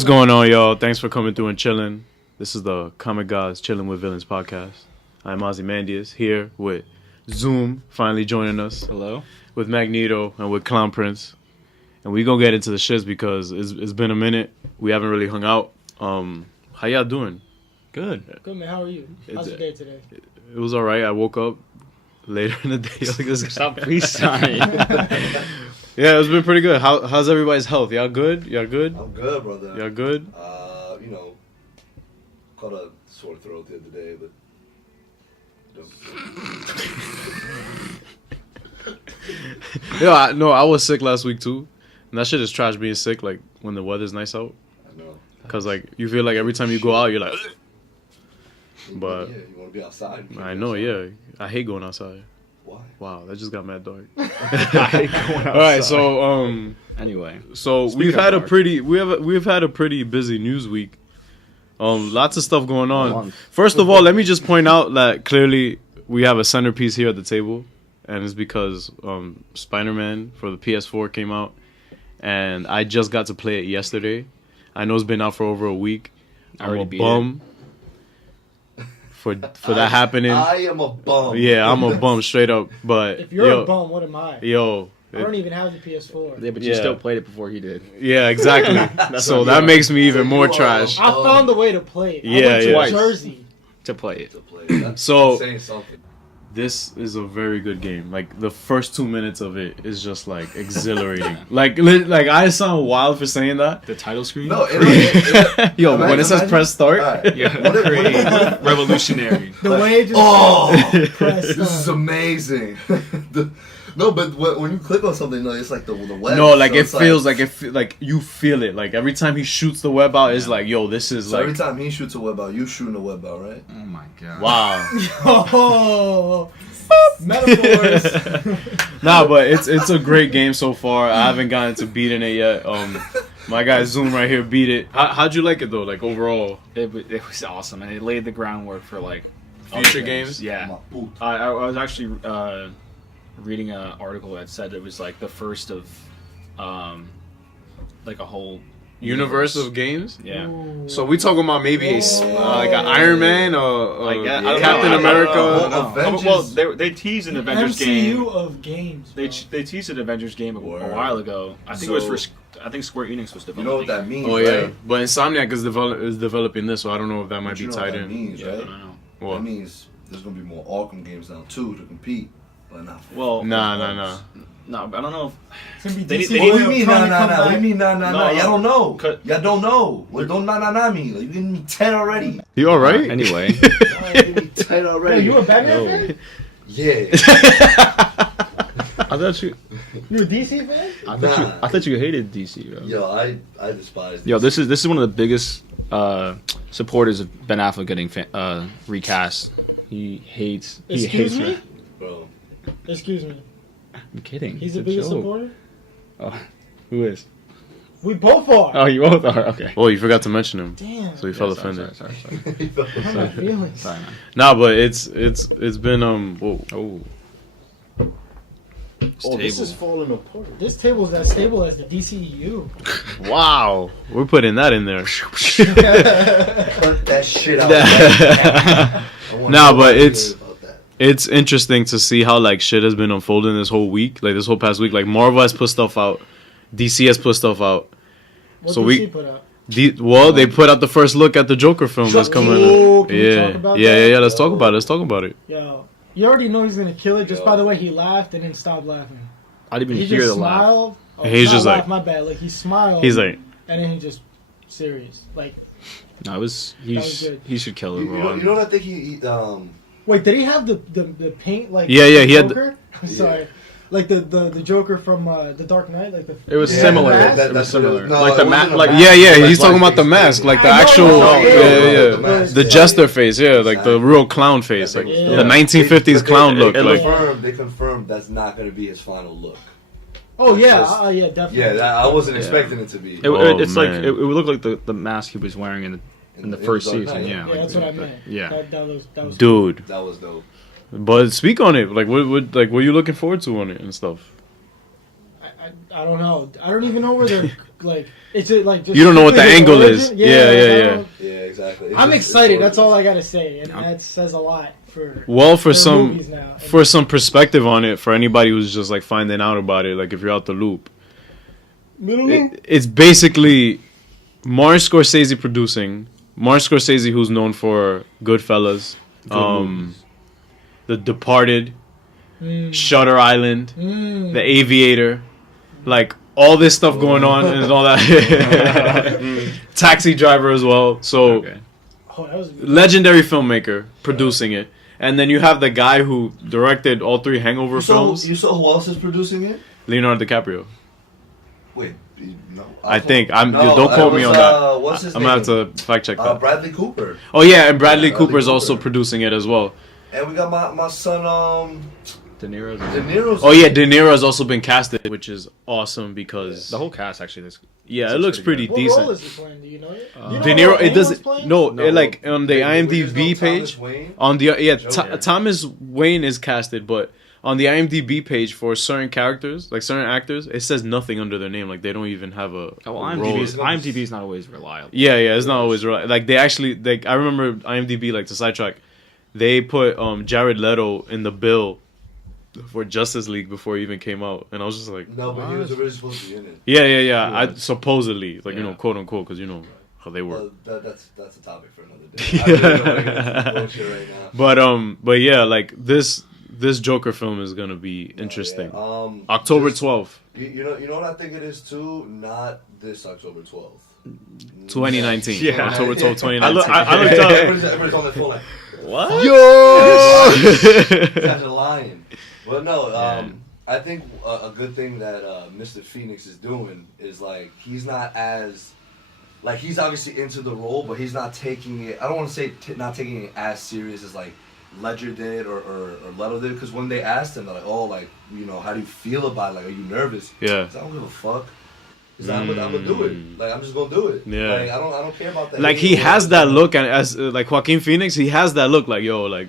What's going on, y'all? Thanks for coming through and chilling. This is the Comic Guys Chillin with Villains podcast. I'm Ozymandias here with Zoom finally joining us. Hello. With Magneto and with Clown Prince. And we gonna get into the shits because it's been a minute. We haven't really hung out. How y'all doing? Good. Good, man. How are you? How's your day today? It was alright. I woke up later in the day. Like this. Stop freestyling. Yeah, it's been pretty good. How's everybody's health? Y'all good? Y'all good? I'm good, brother. Y'all good? Caught a sore throat the other day, but... I was sick last week too. And that shit is trash being sick, like, when the weather's nice out. I know. Because, like, you feel like every time you go out, you're like... But... Yeah, you want to be outside. I know, yeah. I hate going outside. Why? Wow, that just got mad dark. I hate going outside. All right, so anyway, so we've had a pretty busy news week. Lots of stuff going on. First of all, let me just point out that clearly we have a centerpiece here at the table, and it's because Spider-Man for the PS4 came out, and I just got to play it yesterday. I know it's been out for over a week. I'm a bum for that happening. I am a bum. Yeah, I'm a bum straight up. But if you're a bum, what am I? I don't even have the PS4. Yeah, but you still played it before he did. Yeah, exactly. So that makes me even more trash. I found a way to play it. Yeah, I went to Jersey to play it. That's so saying something. This is a very good game. Like the first 2 minutes of it is just like exhilarating. like I sound wild for saying that. The title screen. No, yo, when it says press start, right. Yeah, revolutionary. The way it just this is amazing. No, but when you click on something, no, it's like the web. No, like it feels like you feel it. Like every time he shoots the web out, it's like, yo, this is so like. Every time he shoots a web out, you shooting a web out, right? Oh my god. Wow. Oh, metaphors. Nah, but it's a great game so far. I haven't gotten to beating it yet. My guy Zoom right here beat it. How'd you like it though? Like overall, it was awesome, and it laid the groundwork for like future games. Yeah. I was actually reading an article that said it was like the first of like a whole universe of games. Yeah. Ooh. So we talking about maybe like an Iron Man or like Captain America. Well, they teased an Avengers game. MCU of games. They teased an Avengers game a while ago. I think it was for. I think Square Enix was developing. You know what that means? Oh yeah, right? but Insomniac is developing this, so I don't know if that might be tied in. Means, right? I don't know. What? That means there's gonna be more Arkham games now too to compete, but not. Nah. No, I don't know. It's gonna be They DC. need- What do you mean nah? What do you mean nah? No. Y'all don't know. Cut. Y'all don't know. What don't nah mean? Like, you giving me 10 already? You all right? Anyway. You giving me 10 Hey, already? you a Batman fan? Yeah. I thought you. You a DC fan? I thought you hated DC. Bro. Yo, I despise. Yo, this is one of the biggest supporters of Ben Affleck getting recast. He hates. Excuse me? Bro. Excuse me. I'm kidding. He's It's the a biggest joke. supporter? Oh, who is? We both are. Oh, you both are. Okay. Oh, you forgot to mention him. Damn. So he felt offended. Sorry. Hurt my feelings. Sorry, man. Nah, but it's been whoa. Oh. This is falling apart. This table's as stable as the DCU. Wow, we're putting that in there. Cut that shit out. Nah, but it's interesting to see how like shit has been unfolding this whole week, like this whole past week. Like Marvel has put stuff out, DC has put stuff out. What So DC put out? They put out the first look at the Joker film that's coming. Can we talk about that? Yeah. Let's talk about it. Let's talk about it. Yo, you already know he's gonna kill it just by the way he laughed and then stopped laughing. I didn't He even hear just the laugh. smiled. Oh, He's not just laugh, like- my bad. Like he smiled. He's like, and then he just serious. Like, No, it was. was good. He should kill it. You know what I think he wait, did he have the paint like? Yeah, he had Joker? I'm sorry, like the Joker from the Dark Knight, like the. It was Yeah, similar. that- It was similar. No, like it the wasn't a like mask. yeah. Like He's talking about the blackface, mask, like the I know, actual, the Yeah. jester face, like the real clown face, like Yeah. the 1950s clown look, like. They confirmed that's not going to be his final look. Oh yeah, yeah, definitely. Yeah, I wasn't expecting it to be. it's like man. it would look like the mask he was wearing in the first Dark season. Knight, Yeah, Yeah, that's what I meant. Yeah. that was. Dude, That was dope. but speak on it. Like, what you looking forward to on it and stuff? I don't know. I don't even know where they're like. It's like just you don't know what the angle origin? is. Yeah. Yeah, exactly. I'm excited. That's all I gotta say, and that says a lot for. Well, for some perspective on it, for anybody who's just like finding out about it, like if you're out the loop, it's basically Martin Scorsese producing. Martin Scorsese, who's known for Goodfellas, The Departed, Shutter Island, The Aviator, like all this stuff going on and all that. Taxi Driver as well. So, legendary filmmaker producing it. And then you have the guy who directed all 3 Hangover films. You saw who else is producing it? Leonardo DiCaprio. Wait, no. Don't quote me on that. What's his I'm name? gonna have to fact check that. Bradley Cooper. Oh yeah, and Bradley Cooper is also producing it as well. And we got my son, De Niro's. De Niro's. Oh yeah, De Niro has also been casted, which is awesome because The whole cast actually is. yeah, it looks pretty What decent. role is he playing? Do you know it? De Niro, it doesn't. No. No, it, like on the IMDb page, on the Joker. Thomas Wayne is casted, but on the IMDb page for certain characters, like certain actors, it says nothing under their name. Like they don't even have a role. IMDb is not always reliable. Yeah, it's not always right. Like they actually, like I remember IMDb, like to sidetrack, they put Jared Leto in the bill for Justice League before it even came out, and I was just like, No, but he was originally supposed to be in it. yeah. I supposedly, like quote unquote, because how they work. Well, that's a topic for another day. I really don't want to get into bullshit right now. But yeah, like this Joker film is gonna be interesting. Yeah. October 12th, You know what I think it is too? Not this October 12th. 2019. Yeah. October 12th, 2019. I looked up. Everybody's on their phone like, What? Yo! you guys are lying. But no, I think a good thing that Mr. Phoenix is doing is like he's not as like he's obviously into the role, but he's not taking it. I don't want to say not taking it as serious as like Ledger did or Leto did, because when they asked him, they're like, "Oh, like how do you feel about it? Like, are you nervous?" Yeah. I don't give a fuck. I'm gonna do it. Like I'm just gonna do it. Yeah. Like I don't care about that. Like he has that look, and as like Joaquin Phoenix, he has that look. Like like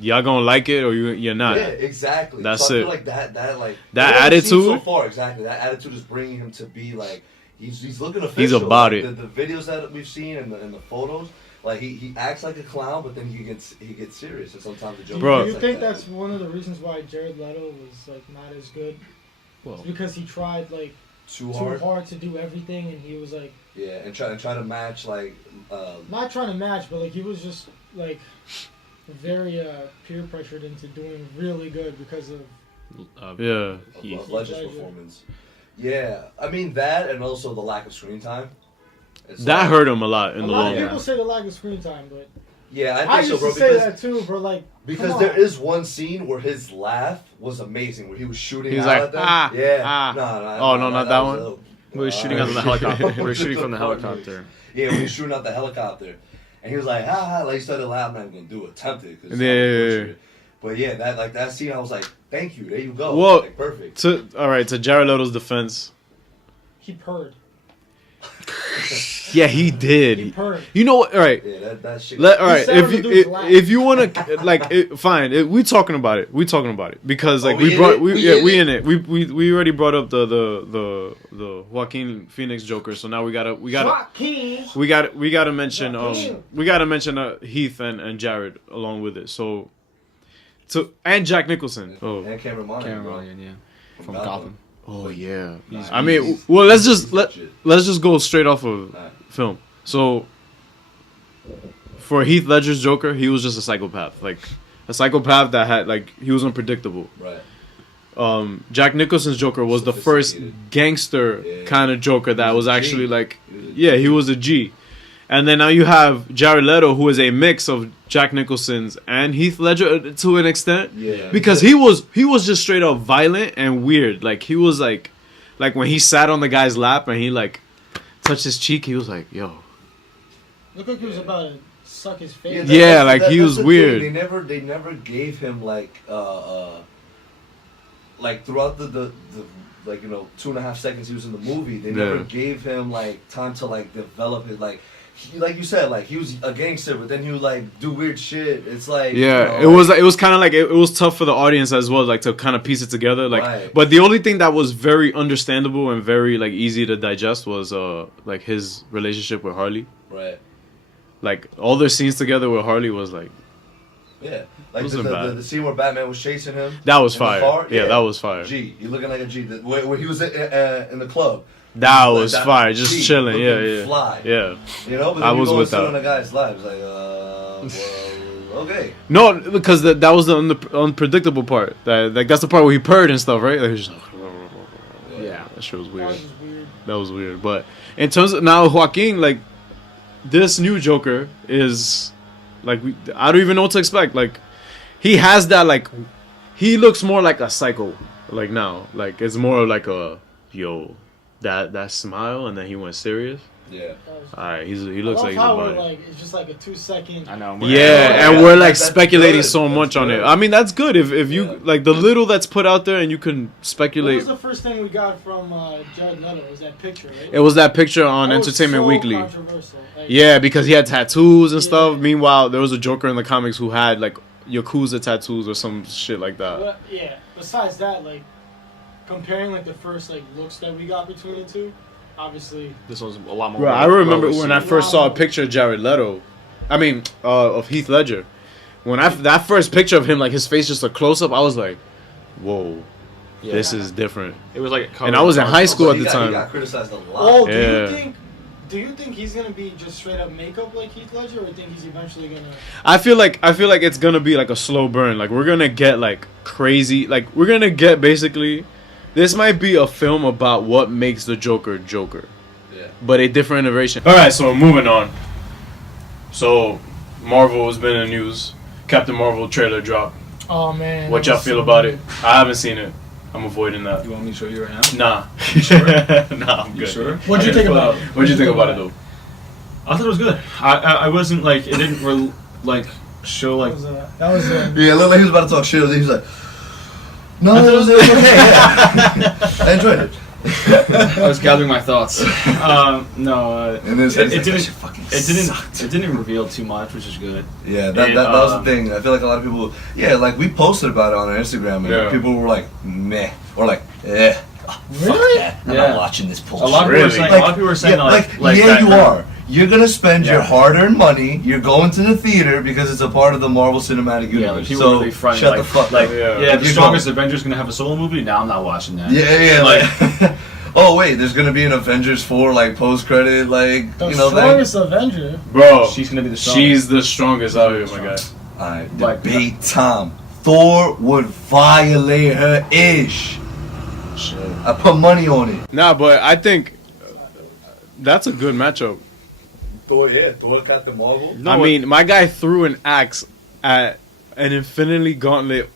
y'all gonna like it or you're not. Yeah, exactly. That's so I it. feel like that that attitude. So far, exactly. That attitude is bringing him to be like he's looking official. He's about like, it. The videos that we've seen and the photos, like he acts like a clown, but then he gets serious, and sometimes the joke. Bro, Do you like think that. that's one of the reasons why Jared Leto was like not as good? Well, It's because he tried like too too hard? hard to do everything, and he was like Yeah, and try to match like. not trying to match, but like he was just like very peer pressured into doing really good because of Yeah. Of Ledger's performance. Yeah, I mean that, and also the lack of screen time. It's That like- hurt him a lot in a the lot long of run. people say the lack of screen time, but Yeah, I I think used so, bro. to say Because that too, but like Because come there on. is one scene where his laugh was amazing, where he was shooting He's out like, at them. ah, yeah. ah. No, Oh, no, not that was one? dope. we were shooting out of the helicopter. We were shooting from the helicopter. Yeah, when he was shooting out the helicopter. And he was like, ha ha, like he started laughing. I'm not even going to do attempt it. Cause Yeah. But yeah, that scene, I was like, thank you, there you go. Well, like, perfect. To Jared Leto's defense, he purred. yeah, he did. He purred. You know what? All right. Yeah, that shit. All right, said on the dude's lap. if you want to like fine, we talking about it. We talking about it because like we in it? we already brought up the Joaquin Phoenix Joker, so now we gotta Joaquin. we gotta mention Heath and Jared along with it. So and Jack Nicholson. Oh. And Cameron Monaghan, bro. From Gotham. Oh yeah. He's- I mean, he's- well, let's just legit. let's just go straight off of Alright. film. So for Heath Ledger's Joker, he was just a psychopath. Like a psychopath that had like he was unpredictable. Right. Jack Nicholson's Joker was the first Sophisticated. gangster Yeah. kind of Joker that He was was a actually G. like He was a yeah, he was a G. And then now you have Jared Leto, who is a mix of Jack Nicholson's and Heath Ledger to an extent. Yeah. Because he was just straight up violent and weird. Like he was like when he sat on the guy's lap and he like touched his cheek, he was like, "Yo." Looked like he was about to suck his face. Yeah, like, he that's was the thing. weird. They never gave him like throughout the like 2.5 seconds he was in the movie. They never Yeah. gave him like time to like develop it. Like like you said, like he was a gangster, but then he would like do weird shit. It's like Yeah, you know, it was kind of like it was tough for the audience as well, like to kind of piece it together. Like, Right. but the only thing that was very understandable and very like easy to digest was like his relationship with Harley. right. Like all their scenes together with Harley was like Yeah, like Wasn't bad. the scene where Batman was chasing him. that was in the fire. car? Yeah, that was fire. G, you looking like a G. Where he was in the club. That Like was that fire, just G, chilling. Yeah, looking yeah, fly. yeah. You know, but I then was you go with and sit that. on a guy's lives, like, well, okay. No, because that was the unpredictable part. That's the part where he purred and stuff, right? Like, he was just like, Yeah. that shit was That weird. was just weird. That was weird. But in terms of now, Joaquin, like this new Joker is like I don't even know what to expect. Like he has that like he looks more like a psycho. Like now, like it's more like a that smile, and then he went serious. Yeah. All right, he looks I like love he's how a we're like it's just like a 2-second. I know. Yeah, and Yeah, we're like that's speculating good. so That's much on it. good. I mean, that's good if you Yeah. like the little that's put out there and you can What speculate. was the first thing we got from Jared Leto? Was that picture, right? It was that picture on That was Entertainment so Weekly. controversial. Like, Yeah, because he had tattoos and stuff. Yeah. Meanwhile, there was a Joker in the comics who had like Yakuza tattoos or some shit like that. But, yeah. Besides that, like comparing like the first like looks that we got between the two, obviously. This was a lot more. Bro, I remember well when I received. first saw a picture of Jared Leto. I mean, of Heath Ledger. When that first picture of him, like his face just a close up, I was like, "Whoa, Yeah. this is different." It was like. And I was in high school But at he the got, time. He got criticized a lot. Oh, Yeah. do you think he's gonna be just straight up makeup like Heath Ledger, or think he's eventually gonna? I feel like it's gonna be like a slow burn. Like we're gonna get like crazy. Like we're gonna get basically. This might be a film about what makes the Joker Joker. Yeah. But a different iteration. All right, so moving on. So, Marvel has been in the news. Captain Marvel trailer dropped. Oh man. What y'all feel about it? I haven't seen it. I'm avoiding that. You want me to show you right now? Nah. You sure? Nah, I'm You good. sure? What'd you think about it? What'd you think about it though? I thought it was good. I wasn't like it didn't like show like. That was Yeah, it looked like he was about to talk shit. He was like, no, it was okay. Yeah. I enjoyed it. I was gathering my thoughts. No, And then it didn't reveal too much, which is good. Yeah, that And, was the thing. I feel like a lot of people, like we posted about it on our Instagram, and Yeah. people were like, meh, or like, eh. Really? That. I'm Yeah. not watching this A bullshit. lot of people were Really? saying. A lot of people were saying like yeah, that you kind of- are. You're gonna spend your Yeah. hard-earned money. You're going to the theater because it's a part of the Marvel Cinematic Universe. Yeah, like people so really fronting shut like, the fuck like up. Yeah. yeah, the You're strongest going. Avengers gonna have a solo movie. Now I'm not watching that. Yeah, Like- like. Oh wait, there's gonna be an Avengers 4 like post-credit like The you know thing. strongest Avenger. Bro, She's gonna be the strongest. she's the strongest out here, my guy. Alright, Like- debate time. Thor would violate her ish. I put money on it. Nah, but I think that's a good matchup. Thor, Thor got the Marvel. I mean, my guy threw an axe at an Infinity Gauntlet.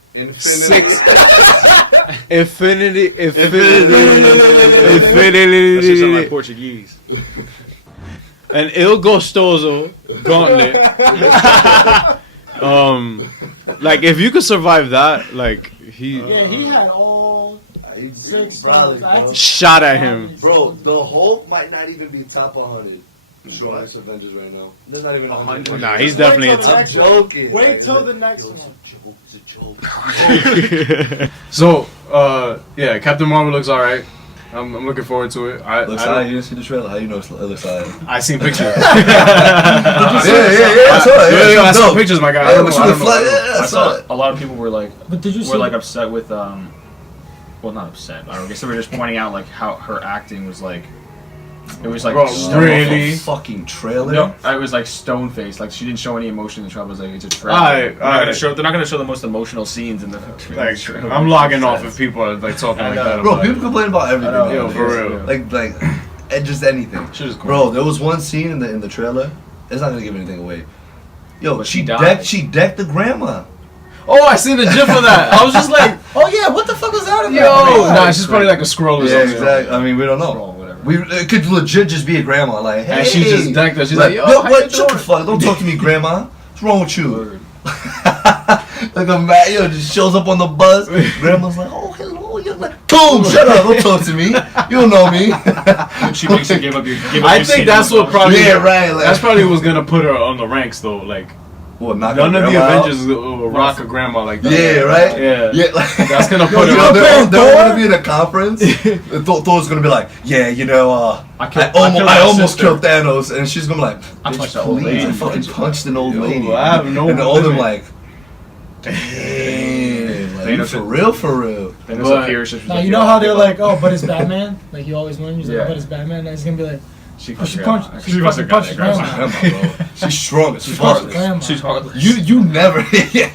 Infinity. That shit sound like Portuguese. An Il Gostoso Gauntlet. Like if you could survive that, like he Yeah, he had all six stars. I shot at him. Bro, the Hulk might not even be top 100 strongest Avengers right now. There's not even 100. Nah, he's definitely a Wait till the top. next joking. Wait till the next one. It's a joke. So, yeah, Captain Marvel looks alright. I'm looking forward to it. Looks I alright. don't- You didn't see the trailer. How you know it looks alright? I seen pictures. Yeah, I saw it. I saw Dope. pictures, my guy. I Yeah, don't but know, you I would don't know. fly. Yeah, I I saw saw it. a lot of people were like But did you see? were like upset with well, not upset. I guess they were just pointing out like how her acting was like. It was like Bro, stone- really? Fucking trailer. No, it was like stone faced. Like she didn't show any emotion in the trailer. It was like it's a trailer. Alright, They're not gonna alright. show. They're not gonna show the most emotional scenes in the Like, trailer. I'm logging off if people are like talking like that. Bro, I'm people like, complain about everything. I know. Yo, for Like, real. and just anything. Shit is cool. Bro, there was one scene in the trailer. It's not gonna give anything away. Yo, But she she died. decked the grandma. Oh, I seen the gif of that. I was just like, Oh yeah, what the fuck was that yo, about? nah, she's probably like a scroll or Yeah, something. exactly. I mean, we don't know. Scroll, whatever. It could legit just be a grandma. Like, hey, And she just decked her. She's like, yo, how what? you Shut the doing? fuck! Don't talk to me, grandma. What's wrong with you? Word. Like a man, just shows up on the bus. Grandma's like, oh hello, young Boom! Shut up! Don't talk to me. You don't know me. She makes you give up your. I think that's what probably. Yeah, right. Like, that's probably what's gonna put her on the ranks though. Like, well, not none of the grandma Avengers will rock a grandma like that. Yeah, right. Yeah. Like, That's gonna put her. You know, up. they're gonna be in a conference. Thor's gonna be like, yeah, you know, I almost killed Thanos, and she's gonna be like, I punched that old please, lady. I fucking punched an old lady. I have no and all of them limit. like, damn, like, you for real. Then But- appears, she's Now like, you yo, know how I'll they're give like, up. oh, but it's Batman. Like you always win. He's like, Yeah. but it's Batman. And he's gonna be like, She she punched punched. She must have got punched that grandma. grandma. Grandma, bro. She's strong as She fuck. punched grandma. She's heartless. You never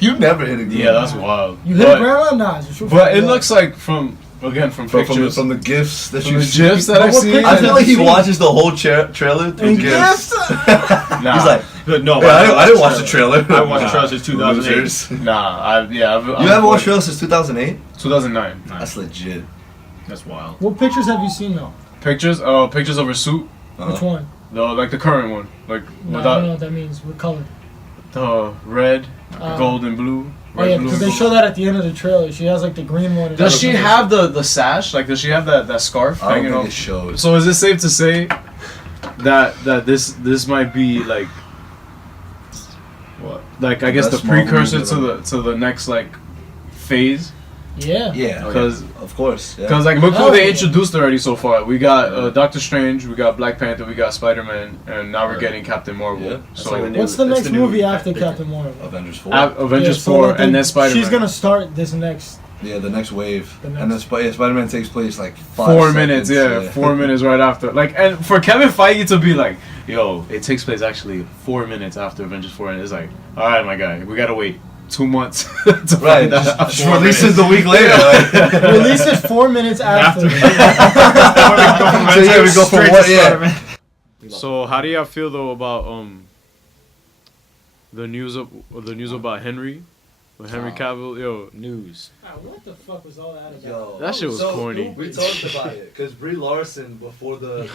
you never hit a grandma. Yeah, that's wild. You hit But- a grandma? Nah. It's a But it looks like from pictures, from the gifts that from you the see. gifs that But I've what seen. pictures I feel have like he seen? watches the whole trailer through And gifs. gifts? Nah. He's like, But no, yeah, I didn't watch the trailer. I watched the trailer since 2008. Losers. Nah, You haven't watched trailer since 2008? 2009. That's legit. That's wild. What pictures have you seen though? Pictures of her suit. Uh-huh. Which one? Like the current one, like No, I without don't know what that means. What color? the red, gold, and blue. Oh Red, yeah, blue, because and they gold. show that at the end of the trailer. She has like the green one. Does she have the sash? Like, does she have that scarf I don't hanging think off? it shows. So is it safe to say that this might be like What? like I guess the Best Marvel precursor movie to the next like phase? Yeah. Yeah, Because of course. Yeah. like look who Oh. they introduced already so far. We got Doctor Strange, we got Black Panther, we got Spider-Man, and now we're Right. getting Captain Marvel. Yeah. That's So like the new- What's the That's next the new movie after Captain. Captain Marvel? Avengers 4. Avengers Yeah, so, 4 like, and then Spider-Man. She's gonna start this next. Yeah, the next wave. The next- And then Spider-Man takes place like 4 minutes, yeah, 4 minutes right after. Like, and for Kevin Feige to be like, yo, it takes place actually 4 minutes after Avengers 4, and it's like, all right, my guy, we gotta wait 2 months to Right, find out. just release it the week later. Like. Release it 4 minutes after. So yeah, we go from what? Yeah. So how do y'all feel though about the news about Henry? With Henry Cavill, yo, News. What the fuck was all that about? Yo, That shit was corny. We talked about it because Brie Larson before the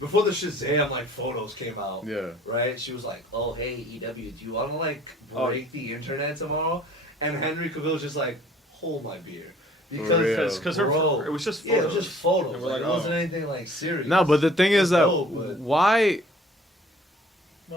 Shazam like photos came out. yeah. Right? She was like, "Oh hey EW, do you want to like break the internet tomorrow?" And Henry Cavill's just like, "Hold my beer," real. Because Bro. it was just yeah, it photos. was just photos. And we're Like, like, it wasn't oh. anything like serious. No, but the thing is that No, but-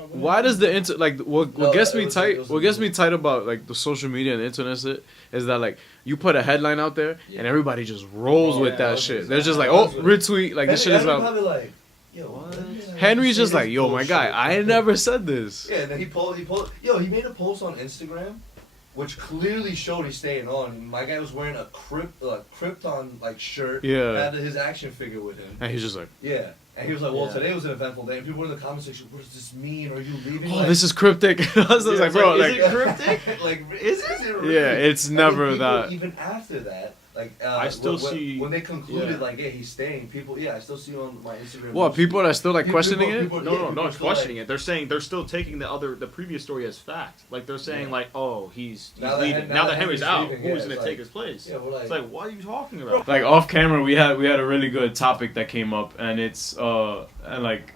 why does the what No, gets it me was- tight? it was What gets me amazing. tight about like the social media and the internet shit is that like you put a headline out there and everybody just rolls Oh, with yeah, that that's shit. They're just like, exactly- oh, retweet, like this shit is Henry about. probably like, yo, what? Henry's just Say like, this yo, my guy, bullshit. I never said this. Yeah, and then he made a post on Instagram, which clearly showed he's staying on. My guy was wearing a Krypton like shirt. Yeah. Had his action figure with him. And he's just like, Yeah, and he was like, "Well, Yeah. today was an eventful day." And people were in the comment section, "What does this mean? Are you leaving?" oh, Like- this is cryptic. I was like, bro, is like, it cryptic? like, is it really? yeah, it's And never then people, that. Even after that, like, I still see- when they concluded, yeah. like, yeah, he's staying. People, yeah, I still see on my Instagram. What posts, people are still like people- questioning it? people- yeah, No, people no are it's still, questioning like, it. They're saying they're still taking the previous story as fact. Like they're saying Yeah. like, oh, he's Now that leaving. Hen- Now that Henry's out, leaving, who's yeah, gonna it's take like- his place? Yeah, we're like, It's like, what are you talking about? Like off camera, we had a really good topic that came up, and it's and like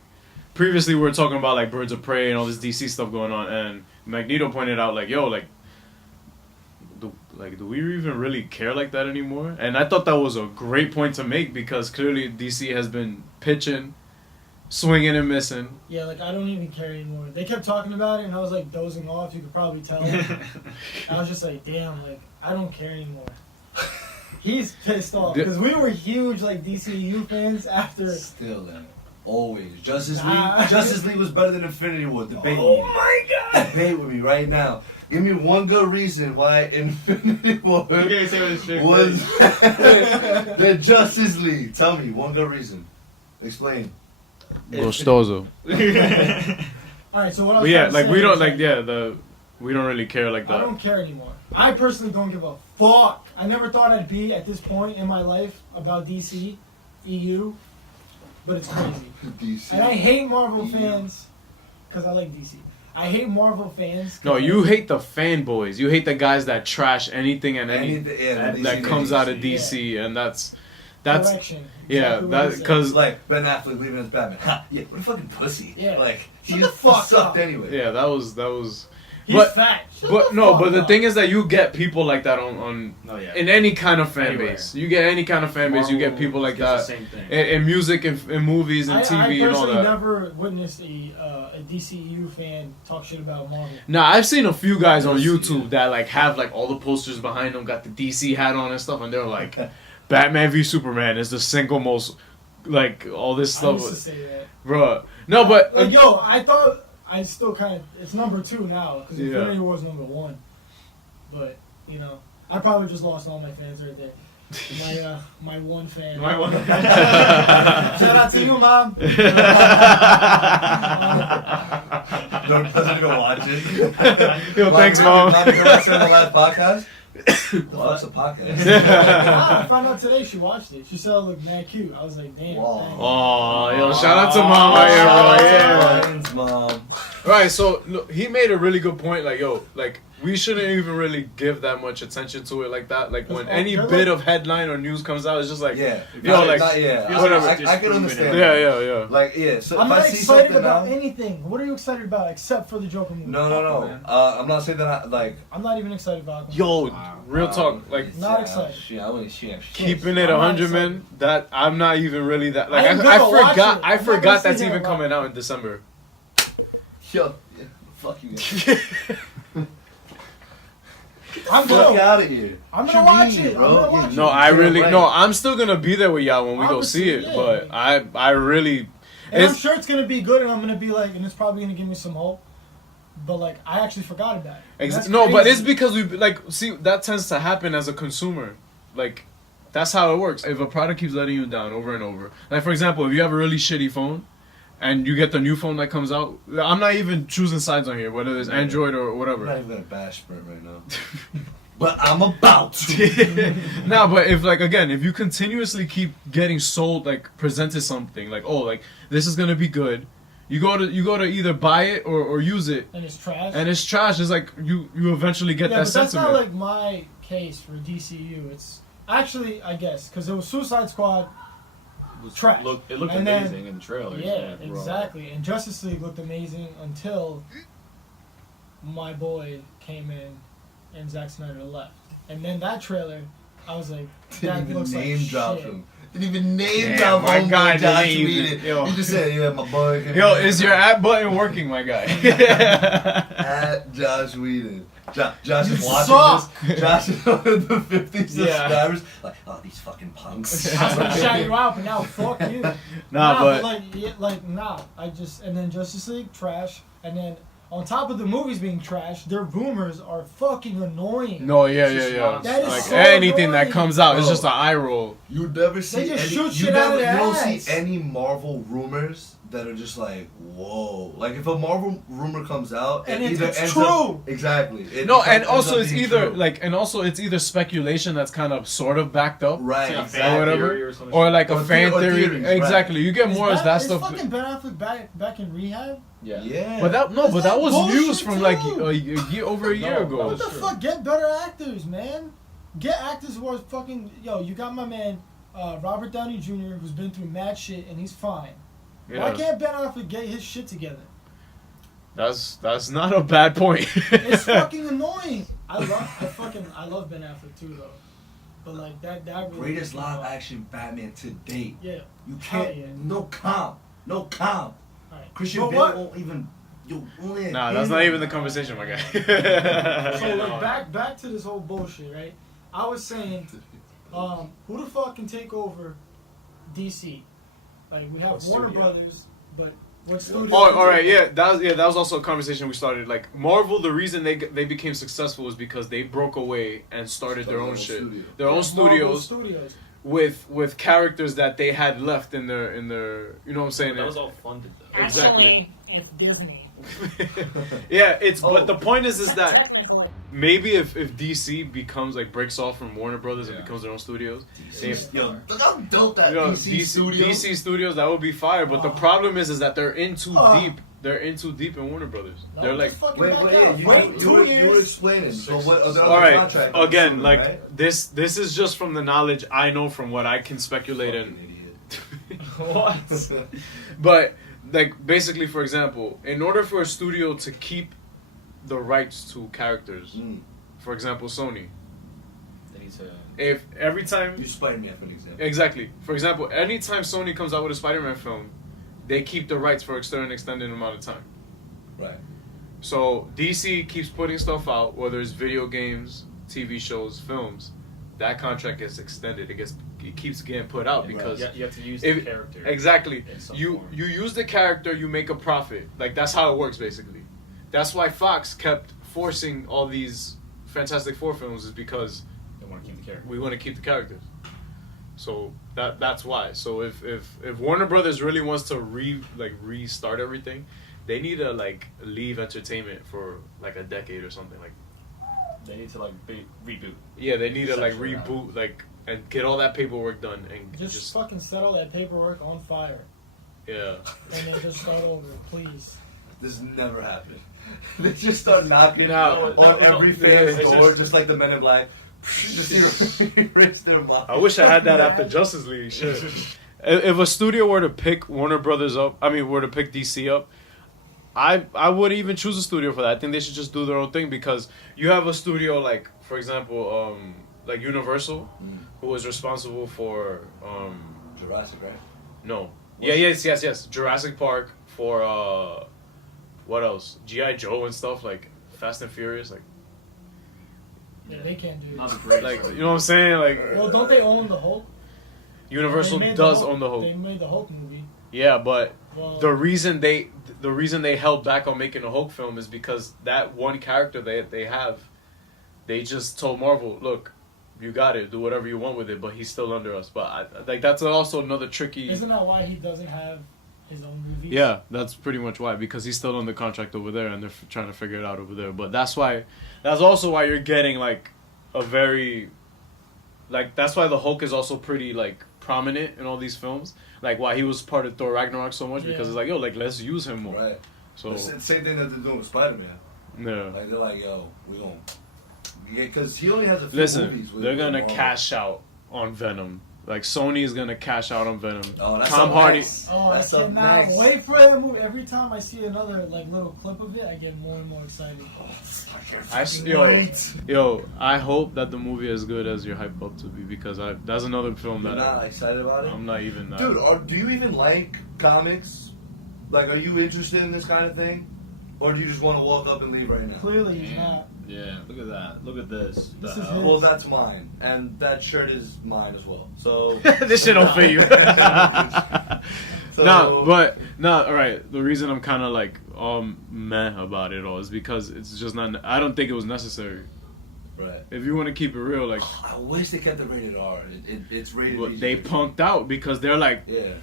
previously we were talking about like Birds of Prey and all this DC stuff going on, and Magneto pointed out like, yo, like, do we even really care like that anymore? And I thought that was a great point to make because clearly DC has been pitching, swinging and missing. Yeah, like I don't even care anymore. They kept talking about it, and I was like dozing off. You could probably tell. I was just like, damn, like I don't care anymore. He's pissed off because we were huge like DCU fans after. Still, then. Always. Justice Nah. League. Justice League was better than Infinity War. Debate Oh with me. my god! Debate with me right now. Give me one good reason why Infinity War was the Justice League. Tell me one good reason. Explain. Gostoso. All right, so what I was But yeah, trying to like say we don't is like we don't really care like I that. don't care anymore. I personally don't give a fuck. I never thought I'd be at this point in my life about DC, EU, but it's crazy. DC. And I hate Marvel fans because I like DC. I hate Marvel fans. 'cause No, you hate the fanboys. You hate the guys that trash anything and Anything, yeah, that DC, comes out of DC. DC, and that's correction. yeah, Exactly what that I said. because Like Ben Affleck leaving as Batman. Ha, yeah, what a fucking pussy. Yeah. Like Shut he the fuck sucked up. anyway. yeah, that was He's fat. But the thing is that you get people like that on in any kind of fan base. You get any kind of fan base. You get people like that same thing. In music and in movies and TV and all that. I never witnessed a DCEU fan talk shit about Marvel. Nah, I've seen a few guys on YouTube that like have like all the posters behind them, got the DC hat on and stuff, and they're like, Batman v Superman is the single most like all this stuff. I used to say that, bruh. No, but I thought. I still kind of, it's number 2 now, because Infinity War was number 1. But, you know, I probably just lost all my fans right there. My one fan. My one fan. Shout out to you, Mom. Doesn't even watch it. Yo, thanks, Mom. Mom, you know what I said in the last podcast? The fuck's a podcast? I found out today she watched it. She said I looked mad cute. I was like, damn. Oh, yo, shout out to Mom out here, bro. Yeah. Thanks, Mom. Right, so look, he made a really good point. Like, yo, like we shouldn't even really give that much attention to it like that. Like when any bit of headline or news comes out, it's just like, yo, like whatever. I can understand. Yeah. Like, so I'm if not I see excited something about now, anything. What are you excited about except for the Joker movie? No. I'm not saying that I'm not even excited about. Yo, real talk, like not excited. Keeping it 100, man. That I'm not even really that. Like I I'm forgot that's even coming out in December. Yo, fuck you. I'm Fuck out of here. I'm gonna watch it. No, I really I'm still gonna be there with y'all when we go see it. Yeah. But I really. And I'm sure it's gonna be good, and I'm gonna be like, and it's probably gonna give me some hope. But like, I actually forgot about it. No, but it's because we like see that tends to happen as a consumer. Like, that's how it works. If a product keeps letting you down over and over, like for example, if you have a really shitty phone, and you get the new phone that comes out, I'm not even choosing sides on here, whether it's Android or whatever. I'm not even gonna bash Sprint right now. But I'm about to. Nah, but if you continuously keep getting sold, like presented something, like this is gonna be good, you go to either buy it or use it, and it's trash. It's like you eventually get that but that's sentiment. not like my case for DCU. It's actually, I guess, because it was Suicide Squad. Trash. It looked amazing in the trailer. Yeah, exactly. And Justice League looked amazing until my boy came in and Zack Snyder left. And then that trailer, I was like, that looks like shit. Him. Didn't even name drop my guy. Josh Whedon. You just said, yeah, my boy. Yo, is your at button working, my guy? At Josh Whedon. Josh is watching this. Josh is one of the 50 subscribers. Like, oh, these fucking punks. I was gonna shout you out, but now fuck you. But and then Justice League trash, and then on top of the movies being trash, their rumors are fucking annoying. No, yeah. That is like so anything annoying. that comes out is just an eye roll. You never see They just any. shoot shit out of their You don't ass. see any Marvel rumors that are just like, whoa. Like if a Marvel rumor comes out, and it either it's ends true. Up, exactly. It's either speculation that's kind of sort of backed up, right? Like Exactly. or whatever, or like a fan theory. Theories, exactly. Right. You get more as that stuff. Is fucking Ben Affleck back in rehab? Yeah. But that was bullshit news from like too. a year over a year ago. What the fuck? Get better actors, man. Get actors who are fucking. Yo, you got my man Robert Downey Jr. who's been through mad shit and he's fine. Yeah. Why can't Ben Affleck get his shit together? That's not a bad point. It's fucking annoying. I love Ben Affleck too though. But like that really greatest live action Batman to date. Yeah. You can't. Yeah. No comp. Right. Christian But Bale what? won't even. Nah, that's not even the conversation, my guy. So like back to this whole bullshit, right? I was saying, who the fuck can take over DC? Like we have Warner Brothers, but what studio? Oh, all right, that was also a conversation we started. Like Marvel, the reason they became successful was because they broke away and started their own shit, their own studios with characters that they had left in their you know what I'm saying? That was all funded though. Actually, it's Disney. Yeah, but the point is that maybe if DC becomes like breaks off from Warner Brothers and becomes their own studios, look how dope that DC Studios, that would be fire. But the problem is that they're in too deep. They're in too deep in Warner Brothers. They're like, wait 2 years. You were explaining. So what? All right, again, like this is just from the knowledge I know from what I can speculate in. What? But like basically, for example, in order for a studio to keep the rights to characters. For example, Sony. They need to. If every time You Spider-Man for an example. exactly, for example, anytime Sony comes out with a Spider-Man film, they keep the rights for an extended amount of time. Right. So DC keeps putting stuff out, whether it's video games, TV shows, films. That contract gets extended. It keeps getting put out because You have to use the character. Exactly. in some You form. use the character, you make a profit. Like that's how it works basically. That's why Fox kept forcing all these Fantastic Four films is because They want to keep the character. we want to keep the characters. So that's why. So if Warner Brothers really wants to restart everything, they need to like leave entertainment for like a decade or something like. They need to like reboot. Yeah, they need to like Essentially, reboot like and get all that paperwork done and Just fucking set all that paperwork on fire. yeah. And then just start over, please. This never happened. They just start knocking No, on every fan's it's door, just- just like the Men in Black. Just erase their mind. I wish I had that after Justice League. Shit. If a studio were to pick Warner Brothers up, were to pick DC up, I would even choose a studio for that. I think they should just do their own thing because you have a studio like, for example, like Universal, who was responsible for Jurassic, right? no, yes, Jurassic Park for what else? G.I. Joe and stuff like Fast and Furious, like Yeah, they can't do Not a it. great. like you know what I'm saying? Like Well, don't they own the Hulk? Universal They made does Hulk- own the Hulk. They made the Hulk movie. Yeah, but Well, the reason they held back on making a Hulk film is because that one character they have, they just told Marvel, look, you got it, do whatever you want with it, but he's still under us. But that's also another tricky. isn't that why he doesn't have his own movies? Yeah, that's pretty much why, because he's still under contract over there, and they're trying to figure it out over there. But that's also why you're getting like a very, like that's why the Hulk is also pretty like prominent in all these films. Like why he was part of Thor Ragnarok so much because it's like, yo, like let's use him more. Right. So It's the same thing that they're doing with Spider-Man. yeah. Like they're like, yo, we gon'. Yeah, because he only has a few Listen, movies. With they're gonna Marvel. cash out on Venom. Like Sony is gonna cash out on Venom. Oh, that's Tom up Hardy. next. Oh, That's I up cannot next. wait for that movie. Every time I see another like little clip of it, I get more and more excited. I hope that the movie is as good as you're hyped up to be because that's another film You're that not excited about it? I'm not even. Dude, do you even like comics? Like, are you interested in this kind of thing? Or do you just want to walk up and leave right now? Clearly, he's not. Yeah, look at that. Look at this. This The is hell? his. Well, that's mine. And that shirt is mine as well. So. this shit don't fit you. So- All right. The reason I'm kind of like meh about it all is because it's just not. I don't think it was necessary. Right. If you want to keep it real, like I wish they kept it rated R. It's rated but PG. they punked out because they're like. Yeah.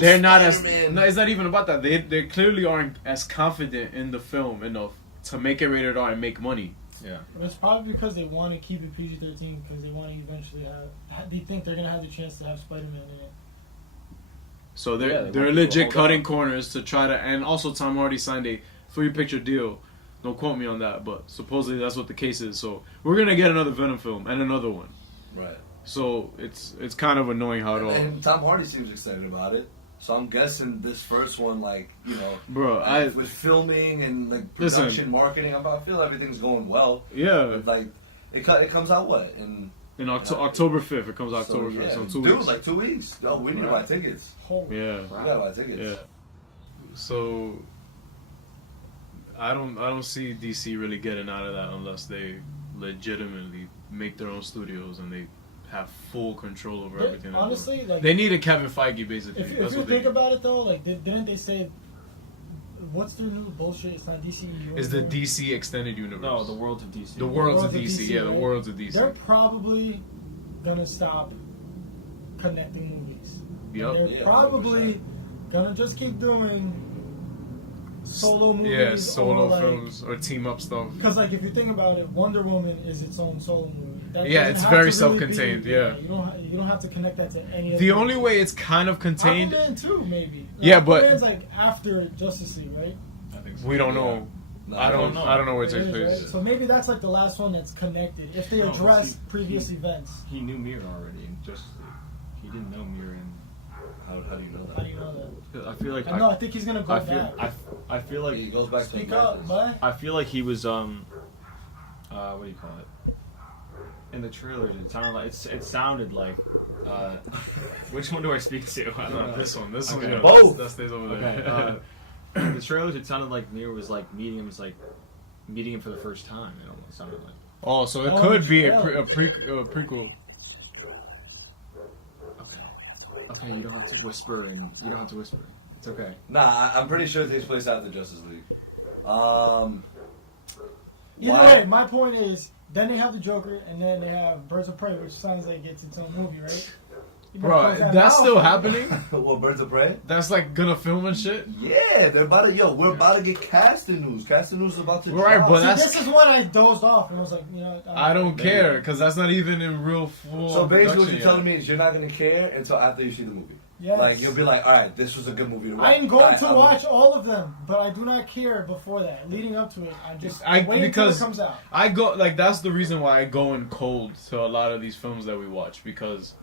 They're not as. Spider-Man. No, it's not even about that. They clearly aren't as confident in the film enough to make it rated R and make money. Yeah. But it's probably because they want to keep it PG-13 because they want to eventually have. They think they're gonna have the chance to have Spider-Man in it. So Yeah, they're they want legit people to hold cutting out. corners to try to. And also, Tom Hardy signed a 3-picture deal. Don't quote me on that, but supposedly that's what the case is. So we're gonna get another Venom film and another one. Right. So it's kind of annoying how it all. And Tom Hardy seems excited about it. So I'm guessing this first one, like, Bro, with filming and like Listen. production, marketing, I feel everything's going well. yeah. But, like, it comes out what In October 5th, it comes out so, October 5th. yeah, So 2 dude, weeks. like 2 weeks. No, we need to buy tickets. Holy. Yeah. We gotta buy tickets. Yeah. So I don't see DC really getting out of that unless they legitimately make their own studios and they have full control over Yeah, everything. honestly, like they need a Kevin Feige basically. if That's you what they think need. about it though, like didn't they say what's their new bullshit? It's not DCEU. Is the anymore. DC extended universe? No, the world of DC. The worlds of Worlds of DC. DC, Yeah, the right? worlds of DC. They're probably gonna stop connecting movies. Yep. They're Yeah, probably gonna just keep doing solo movies. Yeah, solo or like, films or team up stuff. Because like if you think about it, Wonder Woman is its own solo movie. That Yeah, doesn't it's have very to really self-contained, be- yeah. you don't have to connect that to any. The other only way it's kind of contained. Aquaman too, maybe. Yeah, but- Aquaman's like after Justice League, right? I think so. We don't know. No, I don't know where it It takes is, place. right? So maybe that's like the last one that's connected. If they No, address see, previous events. He knew Mir already in Justice League. He didn't know Mir in How do you know that? How do you know that? I feel like I think he's gonna go back. I feel like He goes back to Speak up, bud. I feel like he was what do you call it? In the trailers, it sounded like it sounded like. Which one do I speak to? I don't know. This one. Okay. Yeah, Both. that stays over there. Okay. In the trailers, it sounded like Nero was like meeting him for the first time. It almost sounded like. Oh, so it Oh, could be a yeah. prequel. Okay, you don't have to whisper, It's okay. Nah, I'm pretty sure it takes place after Justice League. Either way, my point is, then they have the Joker, and then they have Birds of Prey, which sounds like it's its own movie, right? You better Bro, close that that's mouth. still happening? What, Birds of Prey? That's like gonna film and shit? Yeah, they're about to. We're about to get casting news. Casting news is about to. Right, drop. but See, that's- this is when I dozed off, and I was like, you know, I don't care, because that's not even in real full. So basically, what production you're telling me is you're not gonna care until after you see the movie. Yes. Like you'll be like, all right, this was a good movie to watch. I'm going to watch all of them, but I do not care before that. Leading up to it, I just wait until it comes out. I go like that's the reason why I go in cold to a lot of these films that we watch, because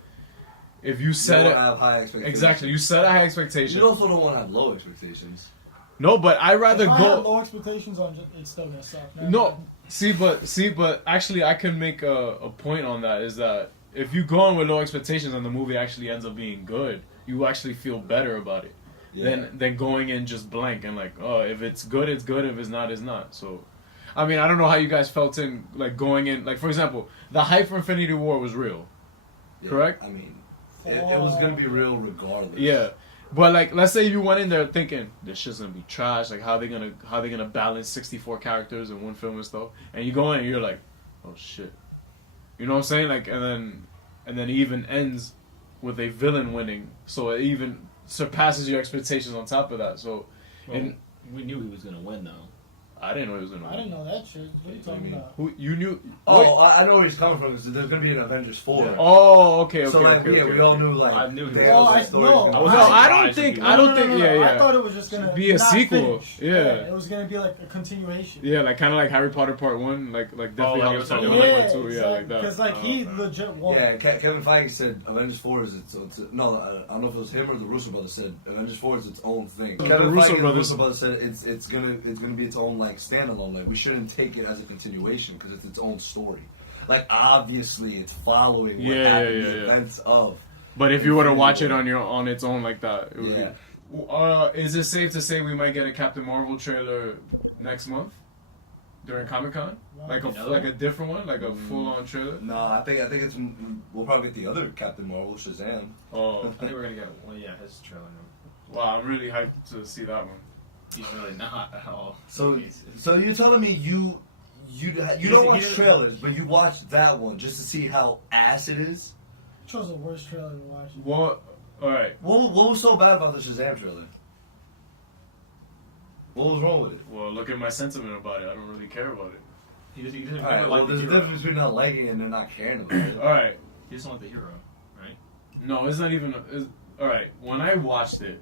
if you set You it don't have high expectations. exactly, you set a high expectation. You also don't want to have low expectations. No, but I rather If I have go. low expectations on it's still gonna suck. Never No, mind. see, but actually, I can make a point on that. Is that if you go in with low expectations and the movie actually ends up being good, you actually feel better about it than going in just blank and like, oh, if it's good, it's good. If it's not, it's not. So, I mean, I don't know how you guys felt in like going in. Like for example, the hype for Infinity War was real, Yeah, correct? I mean, it was gonna be real regardless. Yeah. But like, let's say you went in there thinking this shit's gonna be trash. Like, how they gonna balance 64 characters in one film and stuff? And you go in and you're like, oh shit, you know what I'm saying? Like, and then it even ends with a villain winning, so it even surpasses your expectations on top of that. So, and We knew he was gonna win though. I didn't know he was gonna I win. didn't know that shit. What are you talking about? Who you knew? Oh, Wait. I know where he's coming from. Because there's gonna be an Avengers 4. Yeah. Oh, okay. So like, we all knew like. I knew he was- Thanos' Oh, I- story no, was I gonna was be- No, not I don't surprised think. if I don't think. No. Yeah, yeah. I thought it was just gonna Be a not sequel. finish. Yeah. It was gonna be like a continuation. Yeah, like kind of like Harry Potter Part 1, like definitely like Harry it was Potter like- 1 Yeah, and 2, yeah, like that. Because like he legit won. Yeah, Kevin Feige said Avengers 4 is its no, I don't know if it was him or the Russo brothers said Avengers 4 is its own thing. The Kevin Russo Feige and the brothers- Russo brothers said it's gonna be its own like standalone. Like we shouldn't take it as a continuation because it's its own story. Like obviously it's following what happened, the events of. But if you were to watch it on its own like that, it would Yeah. be. Is it safe to say we might get a Captain Marvel trailer next month during Comic-Con? Like a different one, like a full-on trailer? No, I think it's we'll probably get the other Captain Marvel, Shazam. Oh, I think we're gonna get his trailer. wow! I'm really hyped to see that one. He's really not at all. So He's- you're telling me you don't watch trailers, but you watch that one just to see how ass it is? Chose the worst trailer to watch. What? All right. What was so bad about the Shazam trailer? What was wrong with it? Well, look at my sentiment about it. I don't really care about it. He doesn't All right, like well, the there's a hero. difference between not liking it and then not caring about it. All right. He doesn't like the hero, right? No, it's not even. All right. When I watched it,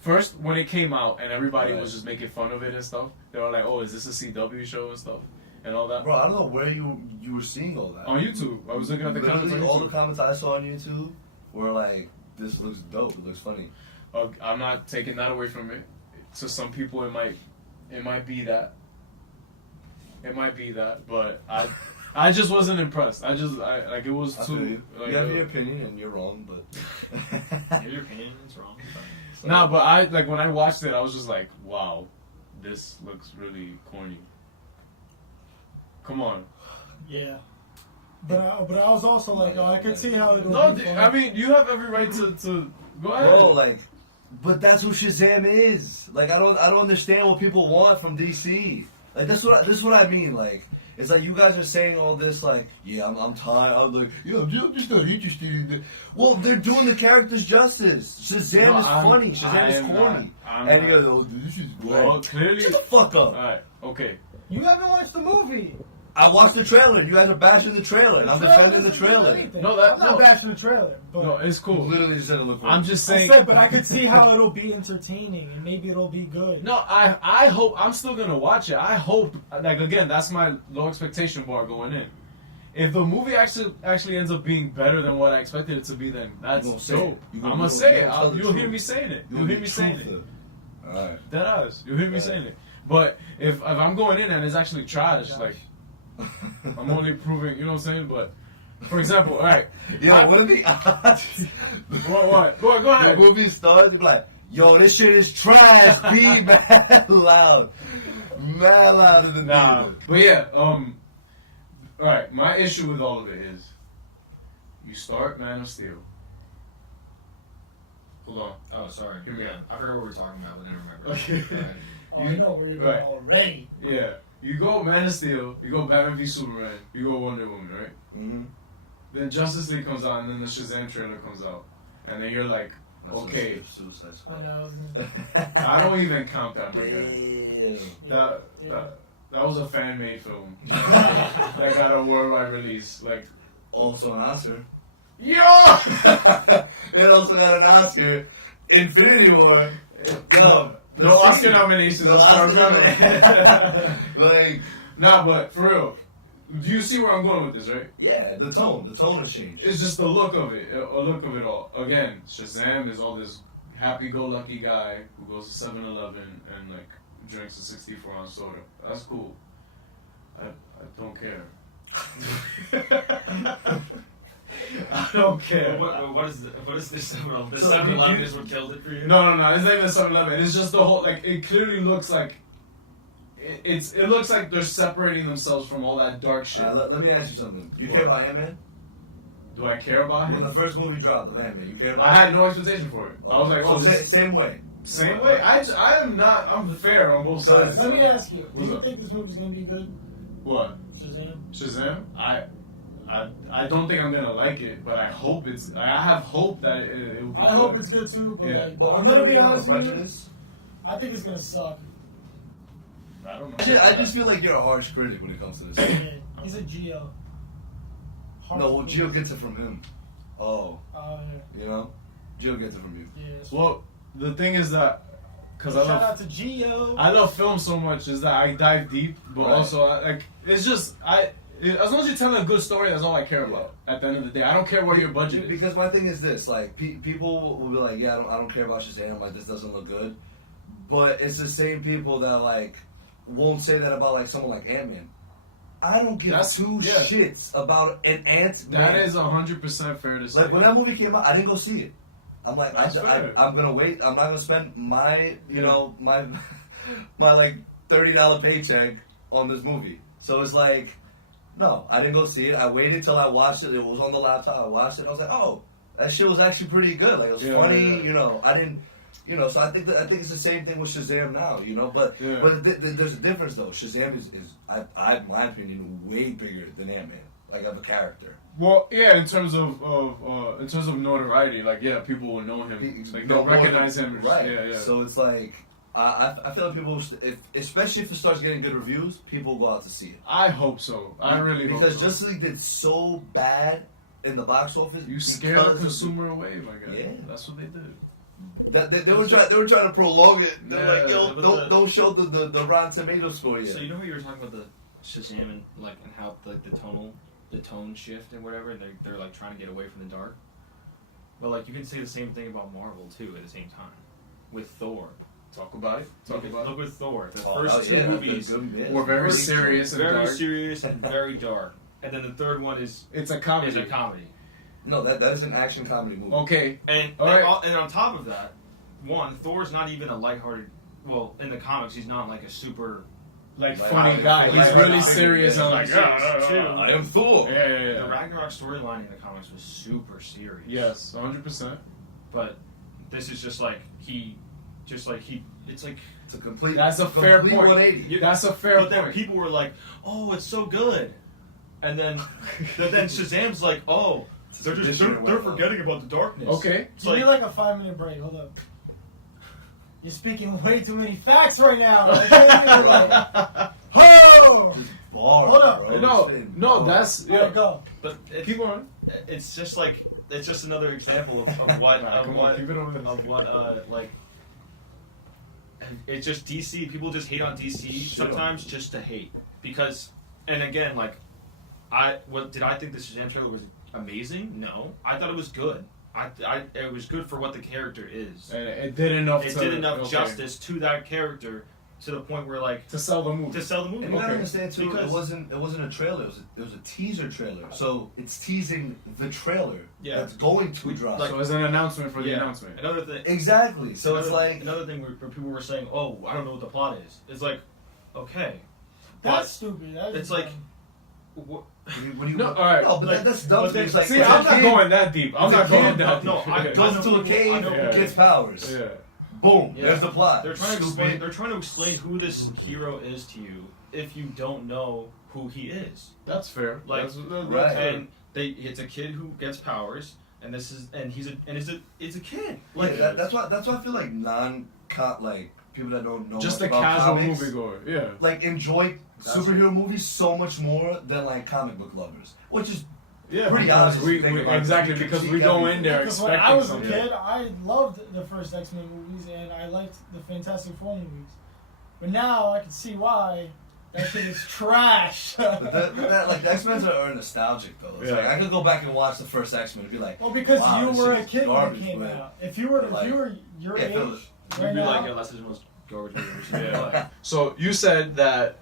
first when it came out and everybody was just making fun of it and stuff, they were like, "Oh, is this a CW show and stuff and all that?" Bro, I don't know where you were seeing all that. On YouTube, I was looking at the comments on Literally, all the YouTube. comments I saw on YouTube were like, "This looks dope. It looks funny." I'm not taking that away from it. To some people, it might be that. It might be that, but I just wasn't impressed. I like it was I feel too. you. Like, You have your opinion and you're wrong, but Your opinion is wrong. So- Nah, but I like when I watched it, I was just like, wow, this looks really corny. Come on. Yeah. But I was also like, oh, I could see how it would No, be. I mean, you have every right to go ahead. Bro, like, but that's what Shazam is. Like, I don't understand what people want from DC. Like, this is what I mean. Like, it's like you guys are saying all this. Like, yeah, I'm tired. I'm like, yeah, I'm just not interested in that. Well, they're doing the characters justice. Shazam No, is funny. Shazam is I'm corny. not- And you go, oh, this is Well, like, clearly. shut the fuck up. Alright, okay. You haven't watched the movie. I watched the trailer. You guys are bashing the trailer, and I'm defending the trailer. No, that- I'm not no. bashing the trailer. But No, it's cool. Literally just said it looked. I'm just I saying. said, but I could see how it'll be entertaining and maybe it'll be good. No, I hope I'm still gonna watch it. I hope, like again, that's my low expectation bar going in. if the movie actually ends up being better than what I expected it to be, then that's dope. I'm gonna say it. You'll hear me saying it. You'll hear me saying it. Alright. That ass. You'll hear me saying it. But if I'm going in and it's actually trash, like I'm only proving, you know what I'm saying? But for example, all right. Yo, what are the odds? What? Go ahead. The movie starts, you be like, yo, this shit is trash. Be mad loud. Mad loud in the theater. But yeah, all right. My issue with all of it is, you start Man of Steel. Hold on. Oh, sorry. Here we go. I forgot what we were talking about, but I didn't remember. Okay. Alright. Oh, you know where you're going already. Yeah. You go Man of Steel, you go Batman v Superman, you go Wonder Woman, right? Mm-hmm. Then Justice League comes out, and then the Shazam trailer comes out. And then you're like, okay. Suicide I Squad. know. I don't even count that, my guy. That was a fan-made film. That got a worldwide release. Like, Also an Oscar. yo! It also got an Oscar. Infinity War. Yo. No Oscar nominations. No Oscar nominations. Like, nah, but for real, do you see where I'm going with this, right? yeah, the tone has changed. It's just the look of it, all. Again, Shazam is all this happy-go-lucky guy who goes to 7-Eleven and like drinks a 64-ounce soda. That's cool. I don't care. I don't care. What is this? The 7-Eleven is what killed it for you? No. It's not even 7-Eleven. It's just the whole, like, it clearly looks like it looks like they're separating themselves from all that dark shit. Let me ask you something. You care about Ant-Man? Do I care about him? When the first movie dropped of Ant-Man, you care about I had no expectation for it. I was like, oh, so same way. Same way? I am not, I'm fair on both sides. Let me ask you, do What's you up? think this movie's going to be good? What? Shazam? I don't think I'm gonna like it, but I have hope that it will be I good. hope it's good too, but Yeah. like, Well, I'm going to be honest with you, Prejudice. I think it's going to suck. I don't know. I just feel like you're a harsh critic when it comes to this. Yeah, he's a Geo. No, well, Gio gets it from him. Oh, Yeah. you know? Gio gets it from you. Yeah, that's Well, the thing is that because shout out to Geo. I love film so much is that I dive deep, but Right. also like it's just as long as you're telling a good story, that's all I care about. At the end of the day, I don't care what your budget is. Because my thing is this, like, people will be like, yeah, I don't care about Shazam, like, this doesn't look good. But it's the same people that, like, won't say that about, like, someone like Ant-Man. I don't give two shits about an Ant-Man. That is 100% fair to say. Like, when that movie came out, I didn't go see it. I'm like, I'm gonna wait. I'm not gonna spend my, my like $30 paycheck on this movie. So it's like, no, I didn't go see it. I waited till I watched it. It was on the laptop. I watched it. I was like, oh, that shit was actually pretty good. Like, it was funny. Yeah. I didn't. So I think it's the same thing with Shazam now. But there's a difference though. Shazam is in my opinion, way bigger than Ant-Man. Like, of a character. Well, yeah, in terms of notoriety, like, yeah, people will know him. Like, they'll recognize him. Right. Yeah. So it's like, I feel like people, especially if it starts getting good reviews, people go out to see it. I hope so. I really hope so. Because Justice League did so bad in the box office. You scare the consumer away, my guy. Yeah. That's what they did. They were trying to prolong it. They were like, Yeah, yo, don't show the Rotten Tomatoes score yet. So you know how you were talking about the Shazam and how like the tone shift and whatever, they're like trying to get away from the dark. But like you can say the same thing about Marvel too at the same time with Thor. Talk about it. Look with Thor. The Oh, first two movies were very serious and very dark. serious and very dark, and then the third one is It's a comedy. is a comedy. No, that is an action comedy movie. Okay. And All right. and on top of that, one, Thor's not even a lighthearted. Well, in the comics, he's not like a super Like, Like, funny guy. like, He's like, really like, serious. like, Like, I am Thor. Yeah. The Ragnarok storyline in the comics was super serious. Yes, 100%. But this is just like it's like. It's a complete. That's a fair complete point. 180. That's a fair But then point. people were like, "Oh, it's so good," and then Shazam's like, "Oh, they're forgetting about the darkness." Okay. It's Give me like a 5-minute break. Hold up. You're speaking way too many facts right now. I can't even, like, oh! Bars, Hold up. bro. No, that's There you go. But keep on. it's just like it's just another example of what Nah, come on, keep it over there. of what like. It's just DC. People just hate on DC sometimes just to hate because, and again, like Did I think the Shazam trailer was amazing? No, I thought it was good. It was good for what the character is. And it did enough. It did enough justice to that character to the point where like to sell the movie. And you gotta understand too, it wasn't a trailer. It was a teaser trailer. So it's teasing the trailer that's going to drop. So it's an announcement for the announcement. Another thing. Exactly. So it's like another thing where people were saying, "Oh, I don't know what the plot is." It's like, okay, that's stupid. It's like. What do you? No, all right. No, but that's dumb. It's like, see, I'm not going that deep. I'm not going that deep. No, I goes into a cave, gets powers. Yeah. Boom. There's the plot. They're trying to explain who this hero is to you if you don't know who he is. That's fair. Like, that's right. And it's a kid who gets powers, and it's a kid. Like that's why I feel like people that don't know just much a about casual comics, moviegoer. Yeah. Like enjoy superhero movies so much more than like comic book lovers, which is pretty honest. Exactly, because we go in there because expecting when I was something. a kid, I loved the first X-Men movies and I liked the Fantastic Four movies. But now I can see why that shit is trash. But the X-Men are nostalgic though. It's like I could go back and watch the first X-Men and be like, well, because wow, you were a kid when it came but out. If you were your age, you'd be like, yeah, that's the most garbage movie. Yeah. So you said that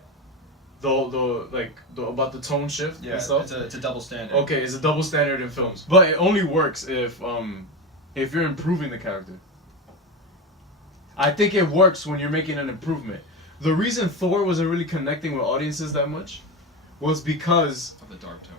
about the tone shift and stuff. It's a double standard. Okay, it's a double standard in films, but it only works if you're improving the character. I think it works when you're making an improvement. The reason Thor wasn't really connecting with audiences that much was because of the dark tone.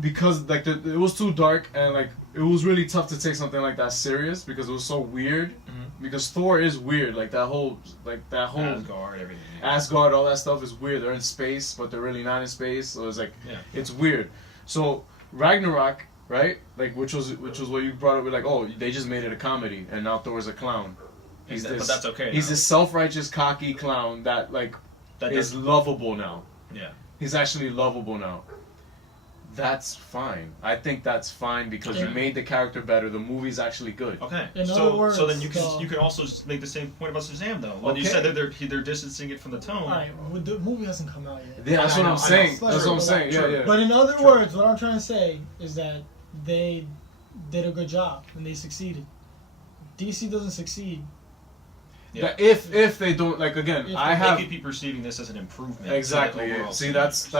Because like it was too dark and like it was really tough to take something like that serious because it was so weird. Mm-hmm. Because Thor is weird, like that whole Asgard, everything. Yeah. Asgard, all that stuff is weird. They're in space, but they're really not in space. So it's like it's weird. So Ragnarok, right? Like which was what you brought up with, like, oh, they just made it a comedy and now Thor's a clown. But that's okay. He's this self-righteous, cocky clown that is lovable now. Yeah. He's actually lovable now. That's fine. I think that's fine because you made the character better. The movie's actually good. Okay. In other words, so then you can also make the same point about Shazam though. When you said that they're distancing it from the tone. Alright, well, the movie hasn't come out yet. Yeah, that's what I'm saying. That's what I'm saying. Yeah. But in other words, what I'm trying to say is that they did a good job and they succeeded. DC doesn't succeed. Yeah. If they don't, like, again, they could be perceiving this as an improvement. Exactly. See, that's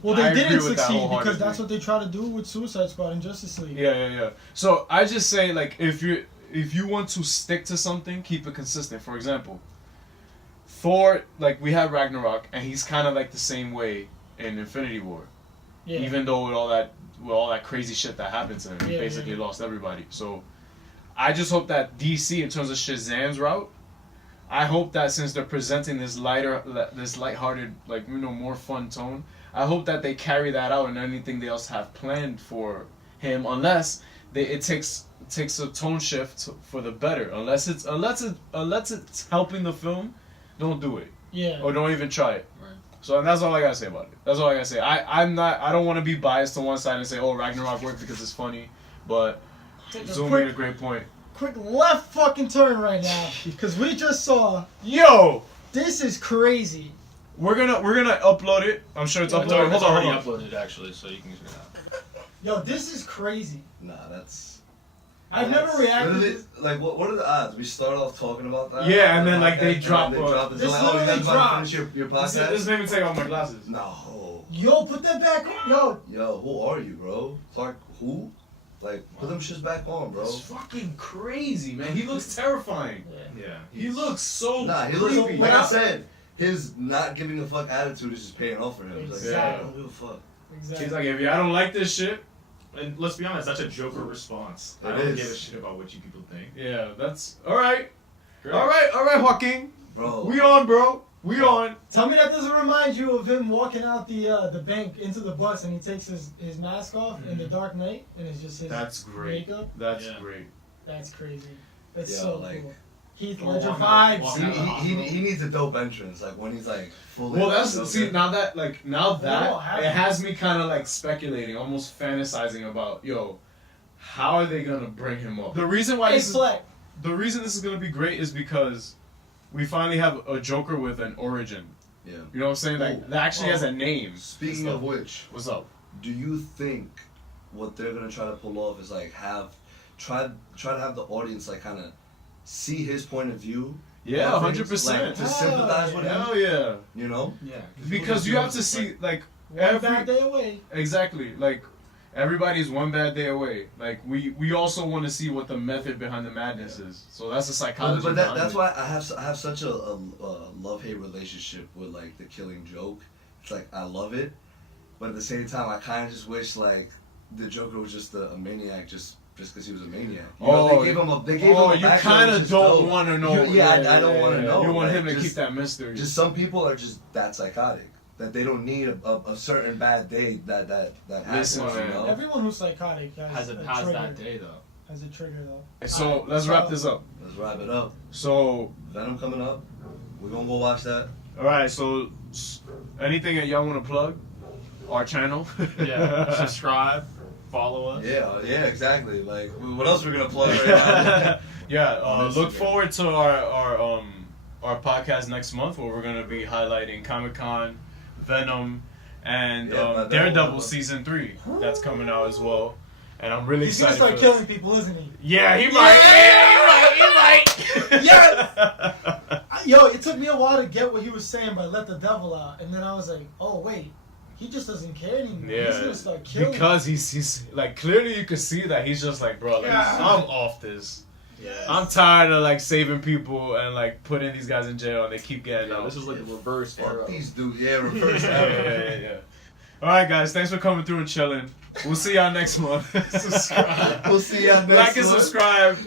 well, they didn't succeed because that's what they try to do with Suicide Squad and Justice League. Yeah. So I just say, like, if you want to stick to something, keep it consistent. For example, Thor, like, we have Ragnarok, and he's kind of like the same way in Infinity War. Yeah. Even though with all that crazy shit that happened to him, he basically lost everybody. So I just hope that DC, in terms of Shazam's route, I hope that since they're presenting this lighthearted, like, more fun tone, I hope that they carry that out in anything they else have planned for him, unless it takes a tone shift for the better. Unless it's helping the film, don't do it. Yeah. Or don't even try it. Right. So that's all I gotta say about it. That's all I gotta say. I don't want to be biased to one side and say, oh, Ragnarok worked because it's funny, but Zoom made a great point. Quick left fucking turn right now, because we just saw. Yo, this is crazy. We're gonna upload it. I'm sure it's uploaded. Hold on. Already uploaded actually, so you can use it now. Yo, this is crazy. Nah, that's. I've never reacted. Like, what are the odds? We start off talking about that. Yeah, and then like they drop. This like, oh, you guys about to finish your podcast? This made me take off my glasses. No. Yo, put that back on. Yo, who are you, bro? Clark, who? Like, put them shits back on, bro. It's fucking crazy, man. He looks terrifying. Yeah. He looks so. Nah, he looks. Like I said, his not giving a fuck attitude is just paying off for him. Exactly. Like, I don't give a fuck. Exactly. He's like, if I don't like this shit. And let's be honest, that's a Joker response. I don't give a shit about what you people think. Yeah, that's all right. Great. All right, Joaquin. Bro, we on, bro. We on. Tell me that doesn't remind you of him walking out the bank into the bus and he takes his mask off in the Dark Knight and it's just his makeup. That's great. That's crazy. That's so like, cool. Heath Ledger vibes. He needs a dope entrance, like when he's like fully. Well, now that it has me kind of like speculating, almost fantasizing about, yo, how are they gonna bring him up? The reason why this is gonna be great is because we finally have a Joker with an origin. Yeah. You know what I'm saying? Like that actually has a name. Speaking of which, what's up? do you think what they're gonna try to pull off is like try to have the audience like kind of see his point of view? Yeah, 100%. Like, to sympathize with him. Hell yeah. You know? Yeah. Because you have to see like One bad day away. Exactly. Like everybody's one bad day away. Like we also want to see what the method behind the madness is. So that's the psychology. But that's why I have such a love-hate relationship with like the Killing Joke. It's like I love it, but at the same time I kind of just wish like the Joker was just a maniac just because he was a maniac. You know, they gave him a you backstory kind which of is don't dope. want to know. I don't want to know. You want like, him to just, keep that mystery. Just some people are just that psychotic that they don't need a certain bad day that happens. Listen, you know? Everyone who's psychotic Has a that trigger. day though. Has a trigger though. So let's wrap this up. Let's wrap it up. So Venom coming up. We're gonna go watch that. all right. So anything that y'all want to plug? Our channel. Yeah. Subscribe. Follow us. Yeah, exactly. Like, what else we're gonna plug right now? Yeah, look forward to our podcast next month where we're gonna be highlighting Comic-Con, Venom, and Daredevil season 3. That's coming out as well, and I'm really He's gonna excited. start killing people, isn't he? Yeah, he might. Yeah, he might. Yes! Yo, it took me a while to get what he was saying by let the devil out, and then I was like, oh wait. He just doesn't care anymore. Yeah, he's gonna start killing. Because he's like clearly you could see that he's just like, bro, like, I'm off this. Yes. I'm tired of like saving people and like putting these guys in jail and they keep getting out. This is like the reverse Fuck era. these dudes. Yeah, reverse Yeah, era. yeah. All right, guys, thanks for coming through and chilling. We'll see y'all next month. Subscribe. We'll see y'all next Like and month. subscribe.